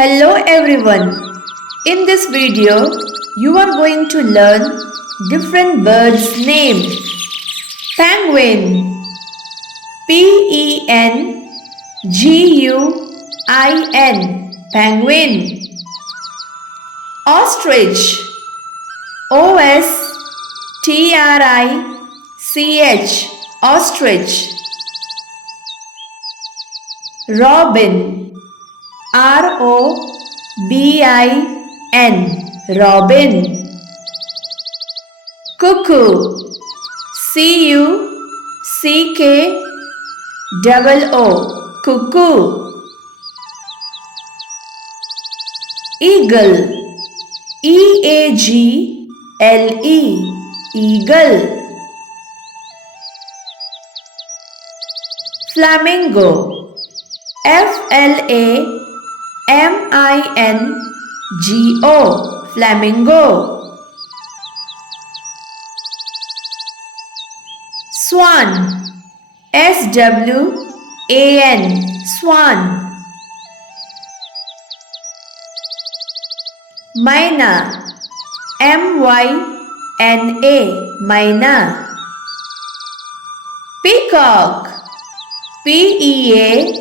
Hello everyone. In this video, you are going to learn different birds' names. Penguin, Penguin, penguin. Ostrich, Ostrich, ostrich. Robin, Robin, robin. Cuckoo, Cuckoo, cuckoo. Eagle, Eagle, eagle. Flamingo, Flamingo, flamingo. Swan, Swan, swan. Myna, Myna, myna. Peacock, Peacock,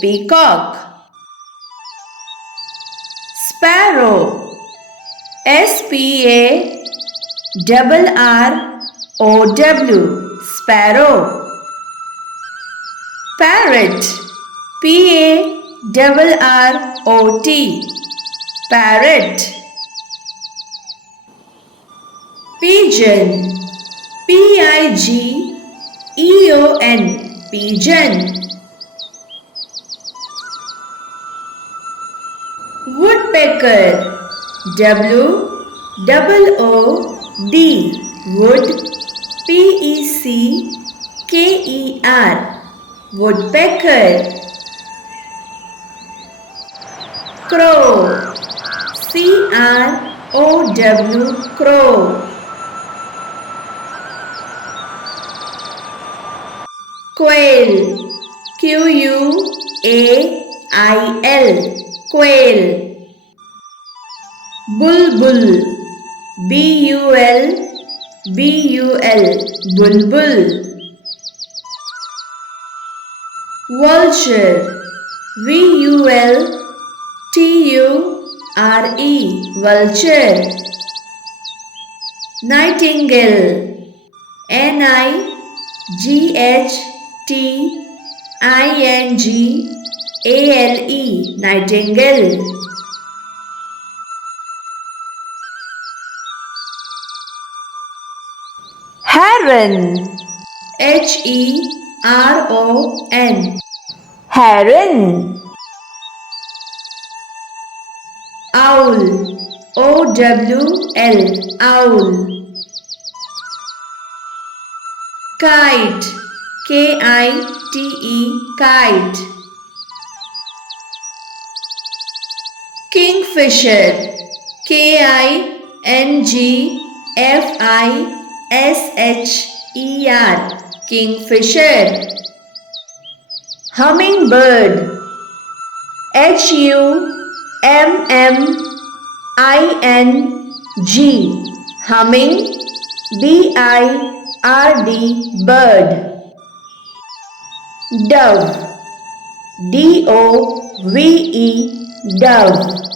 peacock. Sparrow, Sparrow, sparrow. Parrot, Parrot, parrot. Pigeon, Pigeon, pigeon. Woodpecker, Wood, wood, Pecker, woodpecker. Crow, crow. Quail, quail. Bulbul, bulbul. Vulture, vulture. Nightingale, nightingale. Heron, Heron. Owl, owl. Kite, kite. Kingfisher, Kingfisher, kingfisher. Hummingbird, Humming, humming, bird. Dove, Dove, dove.